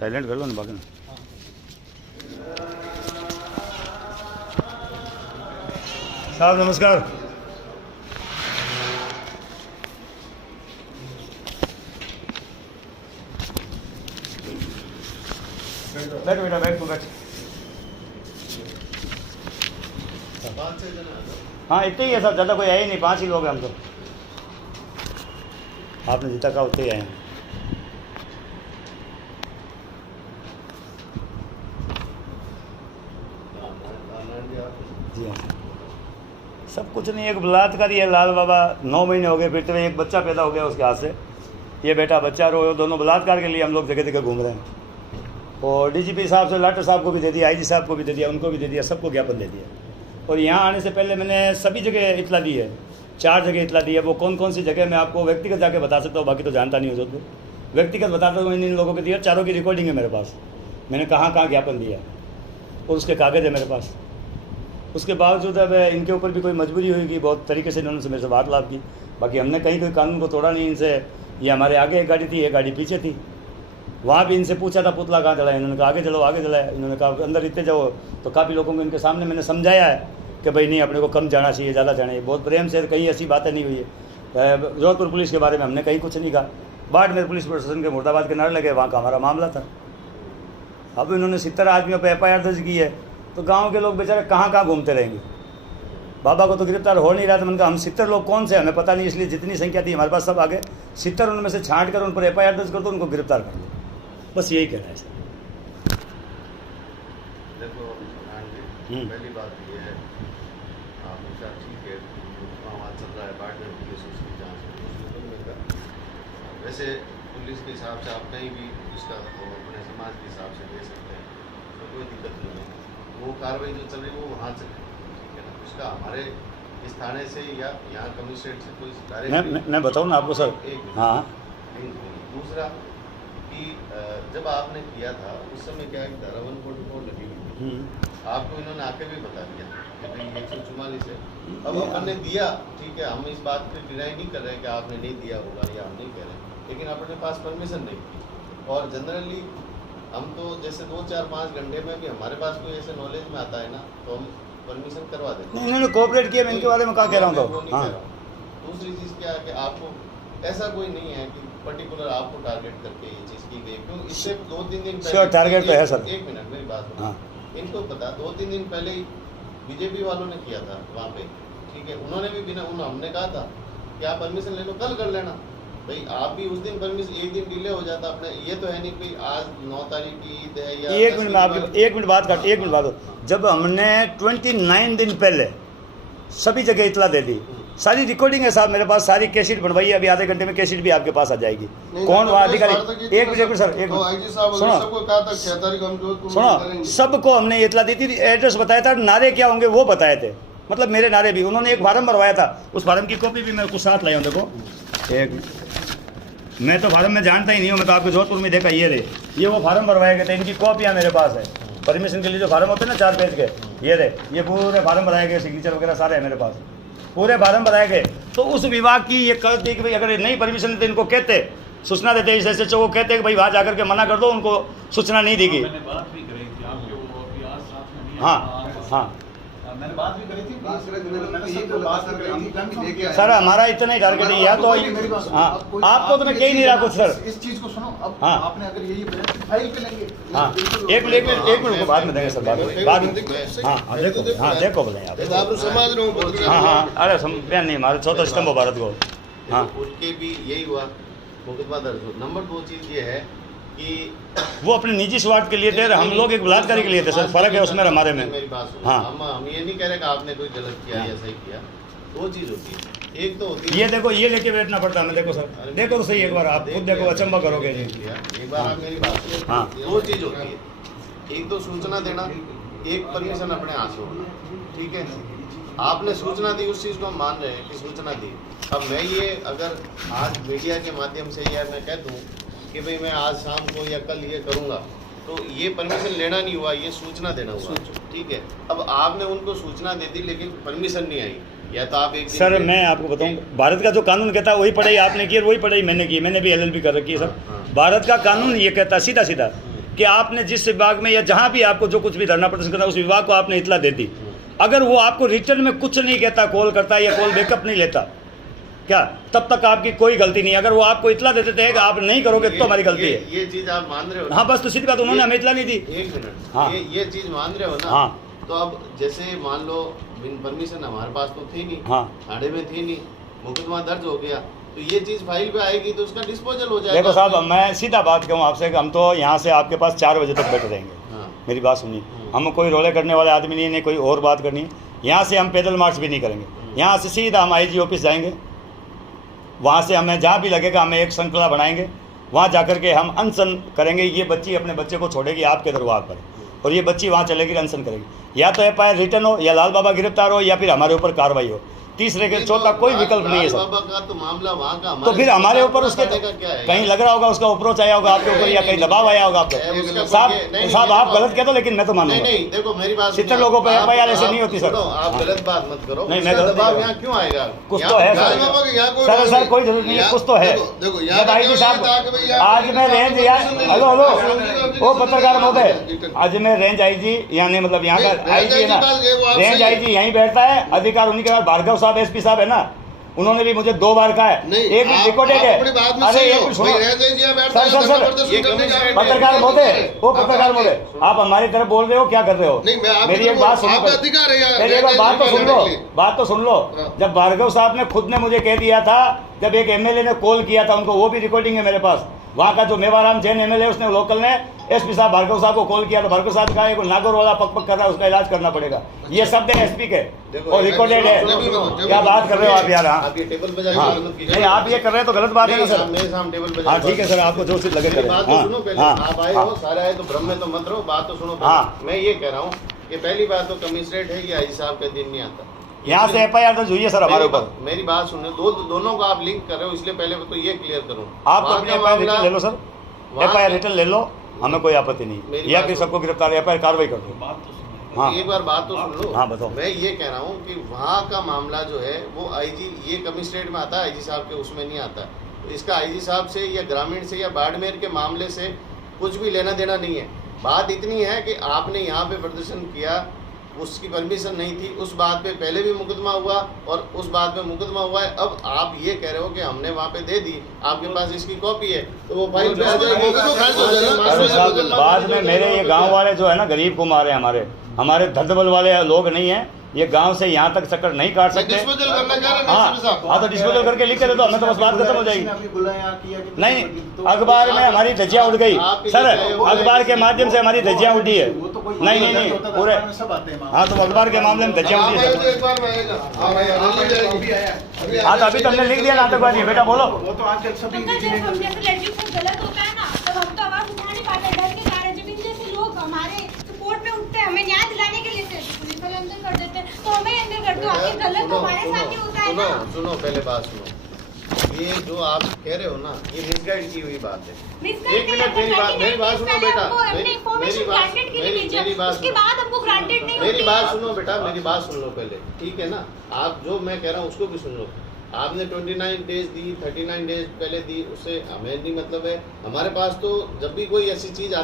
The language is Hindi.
साइलेंट कर लो ना बाकी। साहब नमस्कार। बैठ बेटा, बैठ तू बैठ। हाँ इतने ही है सब, ज़्यादा कोई आए ही नहीं, 5 ही लोग हैं हम तो। आपने जितना कहा उतने ही आए हैं। जी हाँ, सब कुछ नहीं, एक बलात्कारी है लाल बाबा, 9 महीने हो गए फिरते हुए, एक बच्चा पैदा हो गया उसके हाथ से, ये बेटा बच्चा रो, दोनों बलात्कार के लिए हम लोग जगह जगह घूम रहे हैं। और डीजीपी साहब से लाटर साहब को भी दे दिया, आईजी साहब को भी दे दिया, उनको भी दे दिया, सबको ज्ञापन दे दिया। और यहाँ आने से पहले मैंने सभी जगह इतला दी है, 4 जगह इतला दी है। वो कौन कौन सी जगह मैं आपको व्यक्तिगत जाके बता सकता हूँ, बाकी तो जानता नहीं हो सकता। व्यक्तिगत बताता हूँ, इन लोगों के दिया, चारों की रिकॉर्डिंग है मेरे पास, मैंने कहाँ कहाँ ज्ञापन दिया और उसके कागज़ है मेरे पास। उसके बावजूद अब इनके ऊपर भी कोई मजबूरी हुई कि बहुत तरीके से इन्होंने मेरे से वार्तालाप की। बाकी हमने कहीं कोई कानून को तोड़ा नहीं इनसे। ये हमारे आगे एक गाड़ी थी, एक गाड़ी पीछे थी, वहाँ भी इनसे पूछा था पुतला कहाँ चलाया, इन्होंने कहा आगे चलो आगे चलाया। इन्होंने कहा अंदर इतने जाओ, तो काफ़ी लोगों को इनके सामने मैंने समझाया है कि भाई नहीं, अपने को कम जाना चाहिए, ज़्यादा जाना चाहिए। बहुत प्रेम से, कहीं ऐसी बातें नहीं हुई है। जोधपुर पुलिस के बारे में हमने कहीं कुछ नहीं कहा। बाड़मेर पुलिस प्रशासन के मुर्दाबाद के नारे लगे, वहाँ का हमारा मामला था। अब इन्होंने 70 आदमियों पर FIR दर्ज की है, तो गाँव के लोग बेचारे कहाँ कहाँ घूमते रहेंगे। बाबा को तो गिरफ्तार हो नहीं रहा था। मैंने कहा हम 70 लोग कौन से, हमें पता नहीं, इसलिए जितनी संख्या थी हमारे पास सब आगे 70 उनमें से छांट कर उन पर FIR दर्ज कर दो, उनको गिरफ्तार कर दो, बस यही कहना है सर। देखो पहली बात ये है, आपका ठीक है, वहाँ चल रहा है, बाड़मेर पुलिस उसकी जाँच वैसे पुलिस के हिसाब से आप कहीं भी उसका अपने समाज के हिसाब से दे सकते हैं, तो कोई दिक्कत नहीं है। वो कार्रवाई जो चल रही है वो वहाँ चल रही है, ठीक है ना। उसका हमारे इस थाने से या यहाँ कमिश्नरेट से कोई डायरेक्ट मैं बताऊँ ना आपको सर। हाँ दूसरा कि जब आपने किया था उस समय क्या है, धारा 144 लगी हुई थी, आपको इन्होंने आके भी बता दिया कि भाई 144 है। अब आपने दिया, ठीक है, हम इस बात पे डिनाई नहीं कर रहे कि आपने नहीं दिया होगा, या हम नहीं कह रहे, लेकिन अपने पास परमिशन नहीं थी। और जनरली हम तो जैसे 2-4-5 घंटे में भी हमारे पास कोई ऐसे नॉलेज में आता है ना, तो हम परमिशन करवा देते हैं। इन्होंने कोऑपरेट किया, मैं इनके बारे में क्या कह रहा हूँ। तो दूसरी चीज़ क्या है कि आपको ऐसा कोई नहीं है कि पर्टिकुलर आपको टारगेट करके ये चीज़ की गई, क्यों इससे 2-3 दिन पहले टारगेट तो है सर। 1 मिनट मेरी बात सुनो। इनको पता 2-3 दिन पहले ही बीजेपी वालों ने किया था वहाँ पे, ठीक है, उन्होंने भी बिना हमने कहा था कि आप परमिशन ले लो, कल कर लेना भाई। आप भी उस दिन परमिशन, एक दिन डिले हो जाता अपने, ये तो है नहीं कि आज 9 तारीख की ईद है या 1 मिनट में आपकी 1 मिनट बात कर, 1 मिनट बात। जब हमने 29 दिन पहले सभी जगह इतला दे दी, सारी रिकॉर्डिंग है साहब मेरे पास, सारी कैसेट बनवाई है, अभी आधे घंटे में कैसेट भी आपके पास आ जाएगी। कौन वहाँ अधिकारी, एक मिनट सर, एक सुनो, सबको हमने इतला दी थी, एड्रेस बताया था, नारे क्या होंगे वो बताए थे, मतलब मेरे नारे भी। उन्होंने एक फार्म भरवाया था, उस फार्म की कॉपी भी मैं कुछ साथ लाया हूँ। देखो एक, मैं तो फार्म में जानता ही नहीं हूँ, मैं तो आपके जोधपुर में देखा, ये रहे, ये वो फार्म भरवाए गए थे, इनकी कॉपियाँ मेरे पास है। परमिशन के लिए जो फार्म होते हैं ना 4 पेज के, ये रहे, ये पूरे फार्म भराए गए, सिग्नेचर वगैरह सारे हैं मेरे पास, पूरे फार्म भराए गए। तो उस विभाग की ये कर दी कि भाई अगर नहीं परमिशन देते, इनको कहते, सूचना देते, इस ऐसे वो कहते कि भाई वहाँ जाकर के मना कर दो, उनको सूचना नहीं देगी। हाँ हाँ मैंने बात भी करी थी, सर हमारा इतना ही टारगेट है, या तो हाँ आपको तो मैं कह ही नहीं रहा कुछ सर। इस चीज को सुनो, अब हाँ आपने अगर यही फाइल पे लेंगे, हाँ एक मिनट को बाद में देंगे सर, बाद में। हाँ देखो, हाँ देखो बोले आप समझ रहे हो। हाँ हाँ अरे समझ नहीं, हमारे 14 सितंबर भारत को। हाँ उनके भी यही हुआ, मुकदमा दर्ज हो। नंबर 2 चीज़ ये है कि वो अपने निजी स्वार्थ के लिए थे, हम लोग एक बलात्कारी के लिए थे सर, फर्क है उसमें हमारे में। मेरी बात सुनो, हाँ हम ये नहीं कह रहे कि आपने कोई गलत किया या सही किया, 2 चीज़ होती है। एक तो होती है ये देखो, ये लेके बैठना पड़ता है, देखो सर, देखो तो सही, एक बार आप खुद देखो, अचंबा करोगे जी। एक बार आप मेरी बात सुनो। हाँ 2 चीज़ होती है, एक तो सूचना देना, एक परमिशन अपने हाथ से होना, ठीक है। आपने सूचना दी, उस चीज़ को हम मान रहे हैं कि सूचना दी। अब मैं ये अगर आज मीडिया के माध्यम से या मैं कह दूँ कि भाई मैं आज शाम को या कल ये करूँगा, तो ये परमिशन लेना नहीं हुआ, ये सूचना देना हुआ, ठीक है। अब आपने उनको सूचना दे दी लेकिन परमिशन नहीं आई, या तो आप एक सर मैं आपको बताऊं, भारत का जो कानून कहता है वही पढ़ाई आपने की और वही पढ़ाई मैंने की, मैंने भी LLB कर रखी है सर। भारत का कानून ये कहता है सीधा सीधा कि आपने जिस विभाग में या जहाँ भी आपको जो कुछ भी धरना प्रदर्शन करना उस विभाग को आपने इतला दे दी, अगर वो आपको रिटर्न में कुछ नहीं कहता, कॉल करता या कॉल बैकअप नहीं लेता क्या, तब तक आपकी कोई गलती नहीं। अगर वो आपको इतला देते थे कि आप नहीं करोगे तो हमारी गलती है। ये चीज आप मान रहे हो? हाँ बस तो सीधी बात, उन्होंने हमें इतला नहीं दी। एक मिनट, हाँ। ये चीज मान रहे हो ना? हाँ। तो अब जैसे मान लो बिन परमिशन हमारे पास तो थी नहीं, हाँ। थाने में थी नहीं, मुकदमा दर्ज हो गया, तो ये चीज फाइल पे आएगी तो उसका डिस्पोजल हो जाएगा। देखो साहब, मैं सीधा बात कहूँ आपसे कि हम तो यहाँ से आपके पास 4 बजे तक बैठे रहेंगे। हाँ। मेरी बात सुनिए, हम कोई रोले करने वाले आदमी नहीं है, नहीं कोई और बात करनी है। यहाँ से हम पैदल मार्च भी नहीं करेंगे, यहाँ से सीधा हम IG ऑफिस जाएंगे, वहाँ से हमें जहाँ भी लगेगा हमें एक श्रृंखला बनाएंगे, वहाँ जाकर के हम अनशन करेंगे। ये बच्ची अपने बच्चे को छोड़ेगी आपके दरबार पर और ये बच्ची वहाँ चलेगी, अनशन करेगी। या तो FIR रिटर्न हो, या लाल बाबा गिरफ्तार हो, या फिर हमारे ऊपर कार्रवाई हो। तीसरे के चौथा कोई विकल्प नहीं है सर। बाबा का तो मामला वहाँ का, तो फिर हमारे ऊपर उसके क्या है? कहीं लग रहा होगा, उसका अप्रोच आया होगा आपके ऊपर, या कहीं दबाव आया होगा आपको। साहब आप गलत कह दो, लेकिन मैं तो मानूंगा। नहीं, देखो मेरी बात 70 लोगों पे FIR ऐसे नहीं होती सर। आप गलत बात मत करो। नहीं, मैं गलत दबाव नहीं यहाँ क्यों आएगा? कुछ तो है सर, कोई जरूरत नहीं है, कुछ तो है। जब IG साहब, आज मैं रेंज, हेलो वो पत्रकार महोदय, आज मैं रेंज IG यानी मतलब यहाँ का IG है ना, रेंज IG यहीं बैठता है, अधिकार उन्हीं के बाद भार्गव साहब SP साहब है ना, उन्होंने भी मुझे 2 बार कहा है। एक भी रिकॉर्डेड है। अरे एक भी सुनो सर, पत्रकार महोदय, वो पत्रकार महोदय, आप हमारी तरफ बोल रहे हो, क्या कर रहे हो? मेरी एक बात सुनो, मेरी एक बात तो सुन लो, बात तो सुन लो। जब भार्गव साहब ने खुद ने मुझे कह दिया था, जब एक MLA ने कॉल किया था उनको, वो भी रिकॉर्डिंग है मेरे पास, वहाँ का जो मेवाराम जैन MLA उसने लोकल ने SP साहब भार्गव साहब को कॉल किया, तो भार्गव साहब कहा एक नागौर वाला पक पक कर रहा है, उसका इलाज करना पड़ेगा। ये शब्द है SP के और रिकॉर्डेड है। क्या बात कर रहे हो आप यार? आप ये टेबल पे हाँ, नहीं आप ये कर रहे हैं तो गलत बात है ना सर। मेरे सामने टेबल पे हाँ ठीक है सर, आपको जो चीज लगे करें। बात तो सुनो पहले। आप आए हो, सारे आए तो भ्रम में तो मत रहो, बात तो सुनो पहले। मैं ये कह रहा हूँ कि पहली बात तो कमिश्नरेट है, ये IG साहब के दिन नहीं आता। यहाँ से FIR दर्ज हुई है सर हमारे ऊपर। मेरी बात सुनो, दोनों को आप लिंक कर रहे हो, इसलिए पहले तो ये क्लियर करूँ। आप तो अपनी FIR रिटर्न ले लो सर, FIR रिटर्न ले लो, हमें कोई आपत्ति नहीं, या फिर सबको गिरफ्तार FIR कार्रवाई कर दो। हाँ एक बार बात तो सुन लो। हाँ बताओ। मैं ये कह रहा हूँ कि वहाँ का मामला जो है वो IG, ये कमिश्नरेट में आता है, IG साहब के उसमें नहीं आता। तो इसका IG साहब से या ग्रामीण से या बाड़मेर के मामले से कुछ भी लेना देना नहीं है। बात इतनी है कि आपने यहाँ पे प्रदर्शन किया, उसकी परमिशन नहीं थी, उस बात पे पहले भी मुकदमा हुआ और उस बात पे मुकदमा हुआ है। अब आप ये कह रहे हो कि हमने वहाँ पे दे दी, आपके पास इसकी कॉपी है, तो वो फाइल पे आ जाएगी। बाद में मेरे ये गांव वाले जो है ना, गरीब कुमार है, हमारे धड़बल वाले लोग नहीं है, ये गांव से यहाँ तक चक्कर नहीं काट सकते। हाँ तो डिस्पोजल करके लिख के दे दो, हमें तो बस बात खत्म हो जाएगी। नहीं, अखबार में हमारी धज्जियाँ उड़ गई सर, अखबार के माध्यम से हमारी धज्जियाँ उठी है। नहीं पूरे, हाँ तो अखबार के मामले में धज्जियाँ उठी है। हाँ तो अभी तो हमने लिख दिया नाटकबाजी, बेटा बोलो। वो तो आजकल सभी लड़कियों को गलत होता है ना, तब हम तो आवाज उठा नहीं पाते, डर के कारण। जब इन जैसे लोग हमारे सपोर्ट में उठते हैं, हमें न्याय दिलाने के लिए पुलिस वाले अंदर कर देते हैं, तो हमें अंदर कर दो। आगे गलत तो हमारे साथ ही होता है ना। सुनो पहले बात सुनो, ये जो आप कह रहे हो ना, ये मिसगाइड की हुई बात है। एक मिनट, मेरी बात सुनो बेटा, मेरी बात सुनो बेटा, मेरी बात सुन लो पहले, ठीक है ना? आप जो मैं कह रहा हूँ उसको भी सुन लो। आपने 29 डेज दी, 39 डेज पहले दी, उससे हमें नहीं मतलब है। हमारे पास तो जब भी कोई ऐसी चीज आती